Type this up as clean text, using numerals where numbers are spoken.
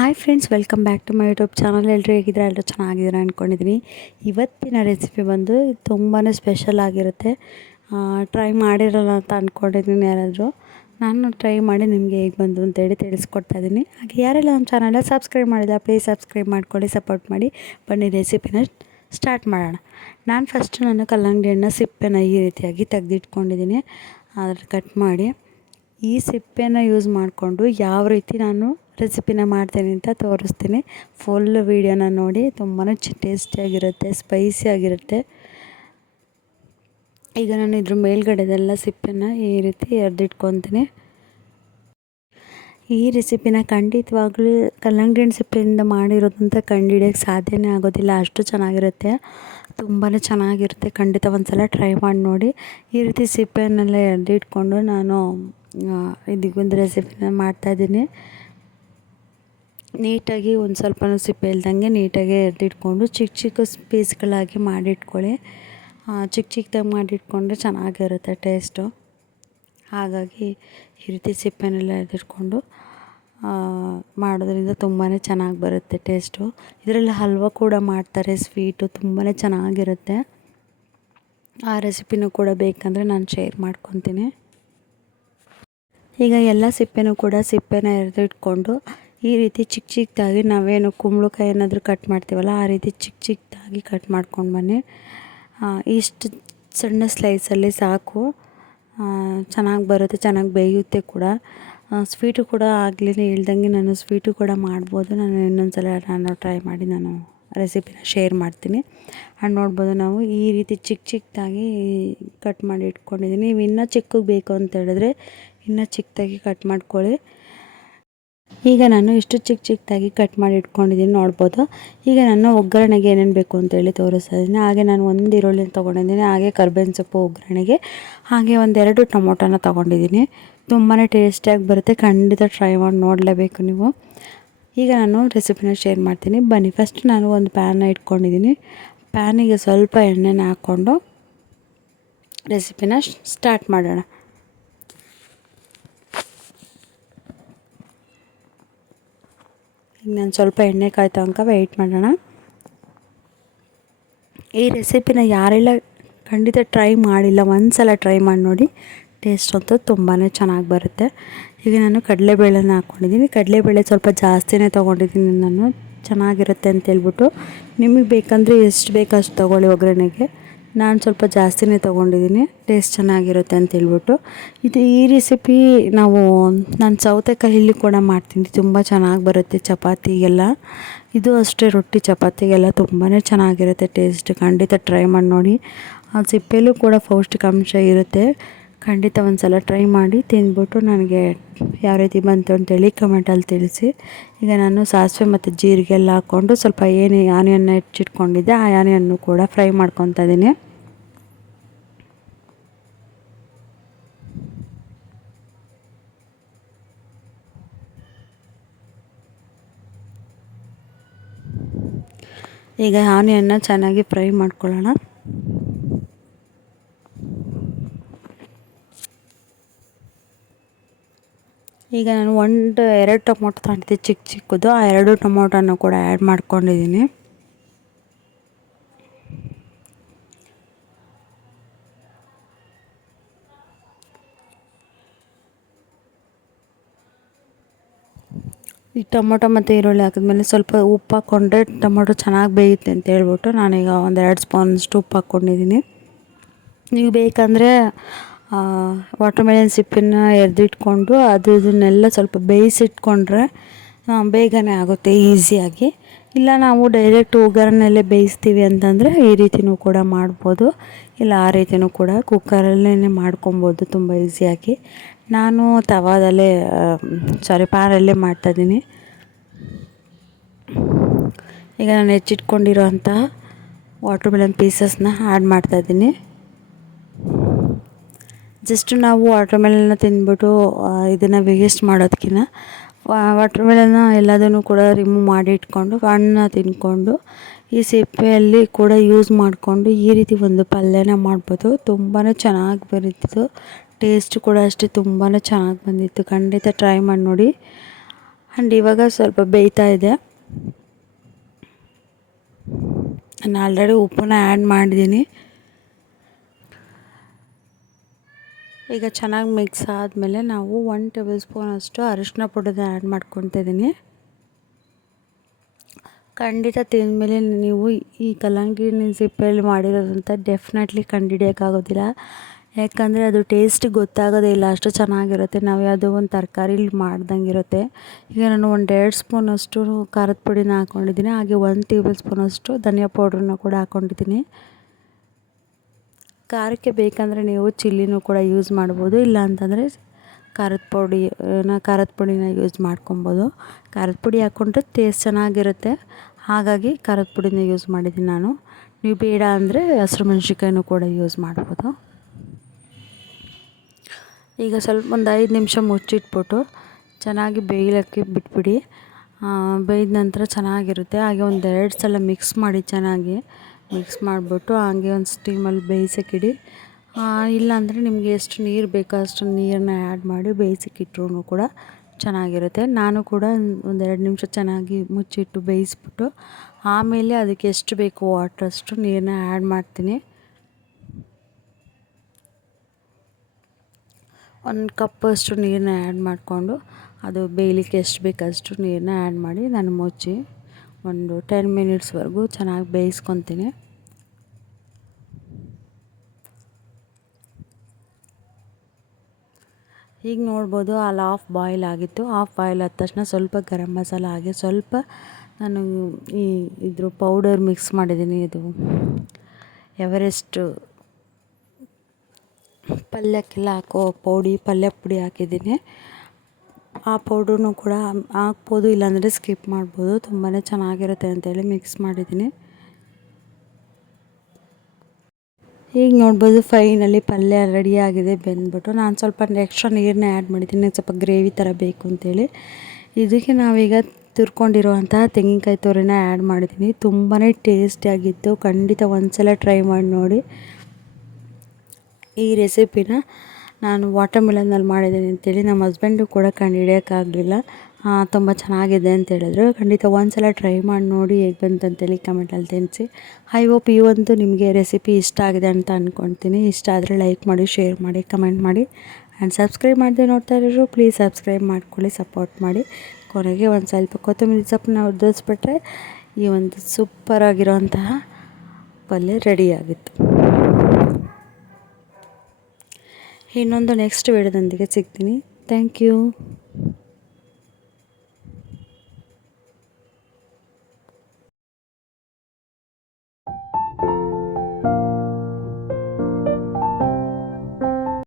Hi friends, welcome back to my YouTube channel. ಎಲ್ಲರೂ ಹೇಗಿದ್ರೆ ಎಲ್ಲರೂ ಚೆನ್ನಾಗಿದ್ದೀರಾ ಅಂದ್ಕೊಂಡಿದ್ದೀನಿ. ಇವತ್ತಿನ ರೆಸಿಪಿ ಬಂದು ತುಂಬಾ ಸ್ಪೆಷಲ್ ಆಗಿರುತ್ತೆ. ಟ್ರೈ ಮಾಡಿರಲ್ಲ ಅಂತ ಅಂದ್ಕೊಂಡಿದ್ದೀನಿ. ಯಾರಾದರೂ ನಾನು ಟ್ರೈ ಮಾಡಿ ನಿಮಗೆ ಹೇಗೆ ಬಂದು ಅಂತೇಳಿ ತಿಳಿಸ್ಕೊಡ್ತಾ ಇದ್ದೀನಿ. ಹಾಗೆ ಯಾರೆಲ್ಲ ನಮ್ಮ ಚಾನಲ್ನ ಸಬ್ಸ್ಕ್ರೈಬ್ ಮಾಡಿಲ್ಲ ಪ್ಲೀಸ್ ಸಬ್ಸ್ಕ್ರೈಬ್ ಮಾಡ್ಕೊಳ್ಳಿ, ಸಪೋರ್ಟ್ ಮಾಡಿ. ಬನ್ನಿ ರೆಸಿಪಿನ ಸ್ಟಾರ್ಟ್ ಮಾಡೋಣ. ನಾನು ಕಲ್ಲಂಗಡಿ ಹಣ್ಣು ಸಿಪ್ಪೆನ ಈ ರೀತಿಯಾಗಿ ತೆಗೆದಿಟ್ಕೊಂಡಿದ್ದೀನಿ. ಅದ್ರ ಕಟ್ ಮಾಡಿ ಈ ಸಿಪ್ಪೆನ ಯೂಸ್ ಮಾಡಿಕೊಂಡು ಯಾವ ರೀತಿ ನಾನು ರೆಸಿಪಿನ ಮಾಡ್ತೀನಿ ಅಂತ ತೋರಿಸ್ತೀನಿ. ಫುಲ್ ವೀಡಿಯೋನ ನೋಡಿ. ತುಂಬಾ ಟೇಸ್ಟಿಯಾಗಿರುತ್ತೆ, ಸ್ಪೈಸಿಯಾಗಿರುತ್ತೆ. ಈಗ ನಾನು ಇದ್ರ ಮೇಲ್ಗಡೆದೆಲ್ಲ ಸಿಪ್ಪೆನ ಈ ರೀತಿ ಎರೆದಿಟ್ಕೊತೀನಿ. ಈ ರೆಸಿಪಿನ ಖಂಡಿತವಾಗ್ಲೂ ಕಲ್ಲಂಗಡಿ ಹಣ್ಣು ಸಿಪ್ಪೆಯಿಂದ ಮಾಡಿರೋದಂತ ಕಂಡುಹಿಡಿಯೋಕ್ಕೆ ಸಾಧ್ಯನೇ ಆಗೋದಿಲ್ಲ, ಅಷ್ಟು ಚೆನ್ನಾಗಿರುತ್ತೆ. ತುಂಬಾ ಚೆನ್ನಾಗಿರುತ್ತೆ. ಖಂಡಿತ ಒಂದು ಟ್ರೈ ಮಾಡಿ ನೋಡಿ. ಈ ರೀತಿ ಸಿಪ್ಪೆಯನ್ನೆಲ್ಲ ಎರೆದಿಟ್ಕೊಂಡು ನಾನು ಇದಕ್ಕೊಂದು ರೆಸಿಪಿನ ಮಾಡ್ತಾಯಿದ್ದೀನಿ. ನೀಟಾಗಿ ಒಂದು ಸ್ವಲ್ಪನೂ ಸಿಪ್ಪೆ ಇಲ್ದಂಗೆ ನೀಟಾಗಿ ಎರೆದಿಟ್ಕೊಂಡು ಚಿಕ್ಕ ಚಿಕ್ಕ ಪೀಸ್ಗಳಾಗಿ ಮಾಡಿಟ್ಕೊಳ್ಳಿ. ಚಿಕ್ಕದಾಗಿ ಮಾಡಿಟ್ಕೊಂಡ್ರೆ ಚೆನ್ನಾಗಿರುತ್ತೆ ಟೇಸ್ಟು. ಹಾಗಾಗಿ ಈ ರೀತಿ ಸಿಪ್ಪೆನೆಲ್ಲ ಎರೆದಿಟ್ಕೊಂಡು ಮಾಡೋದ್ರಿಂದ ತುಂಬಾ ಚೆನ್ನಾಗಿ ಬರುತ್ತೆ ಟೇಸ್ಟು. ಇದರಲ್ಲಿ ಹಲ್ವ ಕೂಡ ಮಾಡ್ತಾರೆ, ಸ್ವೀಟು ತುಂಬಾ ಚೆನ್ನಾಗಿರುತ್ತೆ. ಆ ರೆಸಿಪಿನೂ ಕೂಡ ಬೇಕಂದರೆ ನಾನು ಶೇರ್ ಮಾಡ್ಕೊತೀನಿ. ಈಗ ಎಲ್ಲ ಸಿಪ್ಪೆನ ಎರೆದಿಟ್ಕೊಂಡು ಈ ರೀತಿ ಚಿಕ್ಕದಾಗಿ ನಾವೇನು ಕುಂಬಳಕಾಯಿ ಏನಾದರೂ ಕಟ್ ಮಾಡ್ತೀವಲ್ಲ ಆ ರೀತಿ ಚಿಕ್ಕದಾಗಿ ಕಟ್ ಮಾಡ್ಕೊಂಡು ಬನ್ನಿ. ಇಷ್ಟು ಸಣ್ಣ ಸ್ಲೈಸಲ್ಲಿ ಸಾಕು. ಚೆನ್ನಾಗಿ ಬರುತ್ತೆ, ಚೆನ್ನಾಗಿ ಬೇಯುತ್ತೆ ಕೂಡ. ಸ್ವೀಟು ಕೂಡ ಆಗಲಿ ಹೇಳ್ದಂಗೆ ನಾನು ಸ್ವೀಟು ಕೂಡ ಮಾಡ್ಬೋದು. ನಾನು ಇನ್ನೊಂದು ಟ್ರೈ ಮಾಡಿ ನಾನು ರೆಸಿಪಿನ ಶೇರ್ ಮಾಡ್ತೀನಿ. ಆ್ಯಂಡ್ ನೋಡ್ಬೋದು, ನಾವು ಈ ರೀತಿ ಚಿಕ್ಕದಾಗಿ ಕಟ್ ಮಾಡಿ ಇಟ್ಕೊಂಡಿದ್ದೀನಿ. ನೀವು ಇನ್ನೂ ಚಿಕ್ಕಗೆ ಬೇಕು ಅಂತ ಹೇಳಿದ್ರೆ ಇನ್ನೂ ಚಿಕ್ಕದಾಗಿ ಕಟ್ ಮಾಡ್ಕೊಳ್ಳಿ. ಈಗ ನಾನು ಇಷ್ಟು ಚಿಕ್ಕದಾಗಿ ಕಟ್ ಮಾಡಿ ಇಟ್ಕೊಂಡಿದ್ದೀನಿ, ನೋಡ್ಬೋದು. ಈಗ ನಾನು ಒಗ್ಗರಣೆಗೆ ಏನೇನು ಬೇಕು ಅಂತೇಳಿ ತೋರಿಸ್ತಾ ಇದ್ದೀನಿ. ಹಾಗೆ ನಾನು ಒಂದು ಈರುಳ್ಳಿ ತೊಗೊಂಡಿದ್ದೀನಿ, ಹಾಗೆ ಕರ್ಬೇವಿನ ಸೊಪ್ಪು ಒಗ್ಗರಣೆಗೆ, ಹಾಗೆ 1-2 ಟೊಮೊಟೊನ ತೊಗೊಂಡಿದ್ದೀನಿ. ತುಂಬಾ ಟೇಸ್ಟಿಯಾಗಿ ಬರುತ್ತೆ, ಖಂಡಿತ ಟ್ರೈ ಮಾಡಿ ನೋಡಲೇಬೇಕು ನೀವು. ಈಗ ನಾನು ರೆಸಿಪಿನ ಶೇರ್ ಮಾಡ್ತೀನಿ, ಬನ್ನಿ. ಫಸ್ಟ್ ನಾನು ಒಂದು ಪ್ಯಾನ್ನ ಇಟ್ಕೊಂಡಿದ್ದೀನಿ. ಪ್ಯಾನಿಗೆ ಸ್ವಲ್ಪ ಎಣ್ಣೆನ ಹಾಕ್ಕೊಂಡು ರೆಸಿಪಿನ ಸ್ಟಾರ್ಟ್ ಮಾಡೋಣ. ಈಗ ನಾನು ಸ್ವಲ್ಪ ಎಣ್ಣೆ ಕಾಯ್ತಾ ತನಕ ವೆಯ್ಟ್ ಮಾಡೋಣ. ಈ ರೆಸಿಪಿನ ಯಾರೆಲ್ಲ ಖಂಡಿತ ಟ್ರೈ ಮಾಡಿಲ್ಲ, ಒಂದು ಟ್ರೈ ಮಾಡಿ ನೋಡಿ. ಟೇಸ್ಟ್ ಅಂತೂ ತುಂಬಾ ಚೆನ್ನಾಗಿ ಬರುತ್ತೆ. ಈಗ ನಾನು ಕಡಲೆಬೇಳೆನ ಹಾಕ್ಕೊಂಡಿದ್ದೀನಿ. ಕಡಲೆಬೇಳೆ ಸ್ವಲ್ಪ ಜಾಸ್ತಿನೇ ತೊಗೊಂಡಿದ್ದೀನಿ ನಾನು, ಚೆನ್ನಾಗಿರುತ್ತೆ ಅಂತೇಳ್ಬಿಟ್ಟು. ನಿಮಗೆ ಬೇಕಂದರೆ ಎಷ್ಟು ಬೇಕು ಅಷ್ಟು ತೊಗೊಳ್ಳಿ ಒಗ್ಗರಣೆಗೆ. ನಾನು ಸ್ವಲ್ಪ ಜಾಸ್ತಿನೇ ತೊಗೊಂಡಿದ್ದೀನಿ, ಟೇಸ್ಟ್ ಚೆನ್ನಾಗಿರುತ್ತೆ ಅಂತೇಳ್ಬಿಟ್ಟು. ಈ ರೆಸಿಪಿ ನಾನು ಸೌತೆಕಾಯಲ್ಲಿ ಕೂಡ ಮಾಡ್ತೀನಿ, ತುಂಬ ಚೆನ್ನಾಗಿ ಬರುತ್ತೆ ಚಪಾತಿಗೆಲ್ಲ. ಇದು ಅಷ್ಟೇ, ರೊಟ್ಟಿ ಚಪಾತಿಗೆಲ್ಲ ತುಂಬಾ ಚೆನ್ನಾಗಿರುತ್ತೆ ಟೇಸ್ಟ್. ಖಂಡಿತ ಟ್ರೈ ಮಾಡಿ ನೋಡಿ. ಆ ಸಿಪ್ಪೆಯಲ್ಲೂ ಕೂಡ ಪೌಷ್ಟಿಕಾಂಶ ಇರುತ್ತೆ. ಖಂಡಿತ ಒಂದು ಟ್ರೈ ಮಾಡಿ ತಿಂದ್ಬಿಟ್ಟು ನನಗೆ ಯಾವ ರೀತಿ ಬಂತು ಅಂತೇಳಿ ಕಮೆಂಟಲ್ಲಿ ತಿಳಿಸಿ. ಈಗ ನಾನು ಸಾಸಿವೆ ಮತ್ತು ಜೀರಿಗೆ ಎಲ್ಲ ಹಾಕ್ಕೊಂಡು ಸ್ವಲ್ಪ ಆನಿಯನ್ನ ಹೆಚ್ಚಿಟ್ಕೊಂಡಿದ್ದೆ, ಆ ಆನಿಯನ್ನು ಕೂಡ ಫ್ರೈ ಮಾಡ್ಕೊತಾ ಇದ್ದೀನಿ. ಈಗ ಆನಿಯನ್ನ ಚೆನ್ನಾಗಿ ಫ್ರೈ ಮಾಡ್ಕೊಳ್ಳೋಣ. ಈಗ ನಾನು 1-2 ಟೊಮೊಟೊ ತೊಗೊಂಡಿದ್ದೆ ಚಿಕ್ಕದು, ಆ 2 ಟೊಮೊಟೊನ ಕೂಡ ಆ್ಯಡ್ ಮಾಡ್ಕೊಂಡಿದ್ದೀನಿ. ಈ ಟೊಮೊಟೊ ಮತ್ತು ಈರುಳ್ಳಿ ಹಾಕಿದ್ಮೇಲೆ ಸ್ವಲ್ಪ ಉಪ್ಪು ಹಾಕ್ಕೊಂಡ್ರೆ ಟೊಮೊಟೊ ಚೆನ್ನಾಗಿ ಬೇಯುತ್ತೆ ಅಂತ ಹೇಳ್ಬಿಟ್ಟು ನಾನೀಗ 1-2 ಸ್ಪೂನಷ್ಟು ಉಪ್ಪು ಹಾಕ್ಕೊಂಡಿದ್ದೀನಿ. ನೀವು ಬೇಕಂದರೆ ವಾಟರ್ಮೆಲನ್ ಸಿಪ್ಪೆನ ಎರೆದಿಟ್ಕೊಂಡು ಇದನ್ನೆಲ್ಲ ಸ್ವಲ್ಪ ಬೇಯಿಸಿಟ್ಕೊಂಡ್ರೆ ಬೇಗನೆ ಆಗುತ್ತೆ ಈಸಿಯಾಗಿ. ಇಲ್ಲ ನಾವು ಡೈರೆಕ್ಟ್ ಒಗ್ಗರಣೆಯಲ್ಲೇ ಬೇಯಿಸ್ತೀವಿ ಅಂತಂದರೆ ಈ ರೀತಿಯೂ ಕೂಡ ಮಾಡ್ಬೋದು, ಇಲ್ಲ ಆ ರೀತಿಯೂ ಕೂಡ ಕುಕ್ಕರಲ್ಲೇ ಮಾಡ್ಕೊಬೋದು ತುಂಬ ಈಸಿಯಾಗಿ. ನಾನು ಪ್ಯಾನಲ್ಲೇ ಮಾಡ್ತಾಯಿದ್ದೀನಿ. ಈಗ ನಾನು ಹೆಚ್ಚಿಟ್ಕೊಂಡಿರೋ ಅಂತಹ ವಾಟರ್ಮೆಲನ್ ಪೀಸಸ್ನ ಆ್ಯಡ್ ಮಾಡ್ತಾಯಿದ್ದೀನಿ. ಜಸ್ಟ್ ನಾವು ವಾಟರ್ಮೆಲನ್ನ ತಿಂದ್ಬಿಟ್ಟು ಇದನ್ನು ವೇಸ್ಟ್ ಮಾಡೋದಕ್ಕಿಂತ ವಾಟರ್ಮೆಲನ್ನ ಎಲ್ಲದನ್ನು ಕೂಡ ರಿಮೂವ್ ಮಾಡಿ ಇಟ್ಕೊಂಡು ಹಣ್ಣನ್ನ ತಿಂದ್ಕೊಂಡು ಈ ಸಿಪ್ಪೆಯಲ್ಲಿ ಕೂಡ ಯೂಸ್ ಮಾಡಿಕೊಂಡು ಈ ರೀತಿ ಒಂದು ಪಲ್ಯನ ಮಾಡ್ಬೋದು. ತುಂಬಾ ಚೆನ್ನಾಗಿ ಬರೀತಿತ್ತು, ಟೇಸ್ಟ್ ಕೂಡ ಅಷ್ಟೇ ತುಂಬಾ ಚೆನ್ನಾಗಿ ಬಂದಿತ್ತು. ಖಂಡಿತ ಟ್ರೈ ಮಾಡಿ ನೋಡಿ. ಆ್ಯಂಡ್ ಇವಾಗ ಸ್ವಲ್ಪ ಬೇಯ್ತಾ ಇದೆ. ನಾನು ಆಲ್ರೆಡಿ ಉಪ್ಪನ್ನ ಆ್ಯಡ್ ಮಾಡಿದ್ದೀನಿ. ಈಗ ಚೆನ್ನಾಗಿ ಮಿಕ್ಸ್ ಆದಮೇಲೆ ನಾವು 1 ಟೇಬಲ್ ಸ್ಪೂನಷ್ಟು ಅರಿಶಿನ ಪುಡಿನ ಆ್ಯಡ್ ಮಾಡ್ಕೊತಿದ್ದೀನಿ. ಖಂಡಿತ ತಿಂದಮೇಲೆ ನೀವು ಈ ಕಲ್ಲಂಗಡಿ ಸಿಪ್ಪೆಯಲ್ಲಿ ಮಾಡಿರೋದಂತ ಡೆಫಿನೆಟ್ಲಿ ಕಂಡುಹಿಡಿಯೋಕ್ಕಾಗೋದಿಲ್ಲ. ಯಾಕಂದರೆ ಅದು ಟೇಸ್ಟ್ ಗೊತ್ತಾಗೋದೇ ಇಲ್ಲ, ಅಷ್ಟು ಚೆನ್ನಾಗಿರುತ್ತೆ. ನಾವು ಯಾವುದೋ ಒಂದು ತರಕಾರಿಲಿ ಮಾಡ್ದಂಗಿರುತ್ತೆ. ಈಗ ನಾನು 1-2 ಸ್ಪೂನಷ್ಟು ಖಾರದ ಪುಡಿನ ಹಾಕ್ಕೊಂಡಿದ್ದೀನಿ. ಹಾಗೆ 1 ಟೇಬಲ್ ಸ್ಪೂನಷ್ಟು ಧನಿಯಾ ಪೌಡ್ರನ್ನ ಕೂಡ ಹಾಕ್ಕೊಂಡಿದ್ದೀನಿ. ಖಾರಕ್ಕೆ ಬೇಕಂದರೆ ನೀವು ಚಿಲ್ಲಿನೂ ಕೂಡ ಯೂಸ್ ಮಾಡ್ಬೋದು, ಇಲ್ಲ ಅಂತಂದರೆ ಖಾರದ ಪುಡಿನ ಯೂಸ್ ಮಾಡ್ಕೊಬೋದು. ಖಾರದ ಪುಡಿ ಹಾಕ್ಕೊಂಡ್ರೆ ಟೇಸ್ಟ್ ಚೆನ್ನಾಗಿರುತ್ತೆ, ಹಾಗಾಗಿ ಖಾರದ ಪುಡಿನ ಯೂಸ್ ಮಾಡಿದ್ದೀನಿ ನಾನು. ನೀವು ಬೇಡ ಅಂದರೆ ಹಸಿರು ಮೆಣಸಿನ್ಕಾಯಿನೂ ಕೂಡ ಯೂಸ್ ಮಾಡ್ಬೋದು. ಈಗ ಸ್ವಲ್ಪ ಒಂದು 5 ನಿಮಿಷ ಮುಚ್ಚಿಟ್ಬಿಟ್ಟು ಚೆನ್ನಾಗಿ ಬೇಯಲಿಕ್ಕೆ ಬಿಟ್ಬಿಡಿ. ಬೇಯ್ದ ನಂತರ ಚೆನ್ನಾಗಿರುತ್ತೆ. ಹಾಗೆ 1-2 ಸಲ ಮಿಕ್ಸ್ ಮಾಡಿ, ಚೆನ್ನಾಗಿ ಮಿಕ್ಸ್ ಮಾಡಿಬಿಟ್ಟು ಹಾಗೆ ಒಂದು ಸ್ಟೀಮಲ್ಲಿ ಬೇಯಿಸೋಕ್ಕಿಡಿ. ಇಲ್ಲಾಂದರೆ ನಿಮಗೆ ಎಷ್ಟು ನೀರು ಬೇಕೋ ಅಷ್ಟು ನೀರನ್ನ ಆ್ಯಡ್ ಮಾಡಿ ಬೇಯಿಸೋಕ್ಕಿಟ್ರೂ ಕೂಡ ಚೆನ್ನಾಗಿರುತ್ತೆ. ನಾನು ಕೂಡ 1-2 ನಿಮಿಷ ಚೆನ್ನಾಗಿ ಮುಚ್ಚಿಟ್ಟು ಬೇಯಿಸ್ಬಿಟ್ಟು ಆಮೇಲೆ ಅದಕ್ಕೆ ಎಷ್ಟು ಬೇಕು ವಾಟ್ರಷ್ಟು ನೀರನ್ನ ಆ್ಯಡ್ ಮಾಡ್ತೀನಿ. 1 ಕಪ್ಪಷ್ಟು ನೀರನ್ನ ಆ್ಯಡ್ ಮಾಡಿಕೊಂಡು ಅದು ಬೇಯಲಿಕ್ಕೆ ಎಷ್ಟು ಬೇಕಷ್ಟು ನೀರನ್ನ ಆ್ಯಡ್ ಮಾಡಿ ನಾನು ಮುಚ್ಚಿ ಒಂದು 10 ಮಿನಿಟ್ಸ್ವರೆಗೂ ಚೆನ್ನಾಗಿ ಬೇಯಿಸ್ಕೊತೀನಿ. ಈಗ ನೋಡ್ಬೋದು ಅಲ್ಲಿ ಹಾಫ್ ಬಾಯ್ಲ್ ಆಗಿತ್ತು. ಹಾಫ್ ಬಾಯ್ಲ್ ಆದ ತಕ್ಷಣ ಸ್ವಲ್ಪ ಗರಂ ಮಸಾಲ, ಹಾಗೆ ಸ್ವಲ್ಪ ನಾನು ಇದ್ರ ಪೌಡರ್ ಮಿಕ್ಸ್ ಮಾಡಿದ್ದೀನಿ. ಇದು ಎವರೆಸ್ಟ್ ಪಲ್ಯಕ್ಕೆಲ್ಲ ಹಾಕೋ ಪಲ್ಯ ಪುಡಿ ಹಾಕಿದ್ದೀನಿ. ಆ ಪೌಡ್ರನ್ನೂ ಕೂಡ ಹಾಕ್ಬೋದು, ಇಲ್ಲಾಂದರೆ ಸ್ಕಿಪ್ ಮಾಡ್ಬೋದು. ತುಂಬಾ ಚೆನ್ನಾಗಿರುತ್ತೆ ಅಂತೇಳಿ ಮಿಕ್ಸ್ ಮಾಡಿದ್ದೀನಿ. ಈಗ ನೋಡ್ಬೋದು ಫೈನಲಿ ಪಲ್ಯ ರೆಡಿಯಾಗಿದೆ ಬೆಂದ್ಬಿಟ್ಟು. ನಾನು ಸ್ವಲ್ಪ ಎಕ್ಸ್ಟ್ರಾ ನೀರನ್ನ ಆ್ಯಡ್ ಮಾಡಿದ್ದೀನಿ, ಸ್ವಲ್ಪ ಗ್ರೇವಿ ಥರ ಬೇಕು ಅಂತೇಳಿ. ಇದಕ್ಕೆ ನಾವೀಗ ತುರ್ಕೊಂಡಿರುವಂತಹ ತೆಂಗಿನಕಾಯಿ ತುರಿನ ಆ್ಯಡ್ ಮಾಡಿದ್ದೀನಿ. ತುಂಬಾ ಟೇಸ್ಟಿಯಾಗಿತ್ತು. ಖಂಡಿತ ಒಂದ್ಸಲ ಟ್ರೈ ಮಾಡಿ ನೋಡಿ. ಈ ರೆಸಿಪಿನ ನಾನು ವಾಟರ್ ಮೆಲನ್ನಲ್ಲಿ ಮಾಡಿದ್ದೀನಿ ಅಂತೇಳಿ ನಮ್ಮ ಹಸ್ಬೆಂಡು ಕೂಡ ಕಂಡುಹಿಡಿಯೋಕ್ಕಾಗಲಿಲ್ಲ. ತುಂಬ ಚೆನ್ನಾಗಿದೆ ಅಂತ ಹೇಳಿದ್ರು. ಖಂಡಿತ ಒಂದ್ಸಲ ಟ್ರೈ ಮಾಡಿ ನೋಡಿ ಹೇಗೆ ಬಂತಂತೇಳಿ ಕಮೆಂಟಲ್ಲಿ ತಿಳಿಸಿ. ಐ ಹೋಪ್ ಈ ಒಂದು ನಿಮಗೆ ರೆಸಿಪಿ ಇಷ್ಟ ಆಗಿದೆ ಅಂತ ಅಂದ್ಕೊಳ್ತೀನಿ. ಇಷ್ಟ ಆದರೆ ಲೈಕ್ ಮಾಡಿ, ಶೇರ್ ಮಾಡಿ, ಕಮೆಂಟ್ ಮಾಡಿ ಆ್ಯಂಡ್ ಸಬ್ಸ್ಕ್ರೈಬ್ ಮಾಡದೆ ನೋಡ್ತಾ ಇರೋರು ಪ್ಲೀಸ್ ಸಬ್ಸ್ಕ್ರೈಬ್ ಮಾಡ್ಕೊಳ್ಳಿ, ಸಪೋರ್ಟ್ ಮಾಡಿ. ಕೊನೆಗೆ ಒಂದು ಸ್ವಲ್ಪ ಕೊತ್ತಂಬರಿ ಸೊಪ್ಪನ್ನ ಉದುರಿಸ್ಬಿಟ್ರೆ ಈ ಒಂದು ಸೂಪರಾಗಿರೋಂತಹ ಪಲ್ಯ ರೆಡಿಯಾಗಿತ್ತು. ಇನ್ನೊಂದು ನೆಕ್ಸ್ಟ್ ವಿಡಿಯೋದೊಂದಿಗೆ ಸಿಗ್ತೀನಿ. Thank you.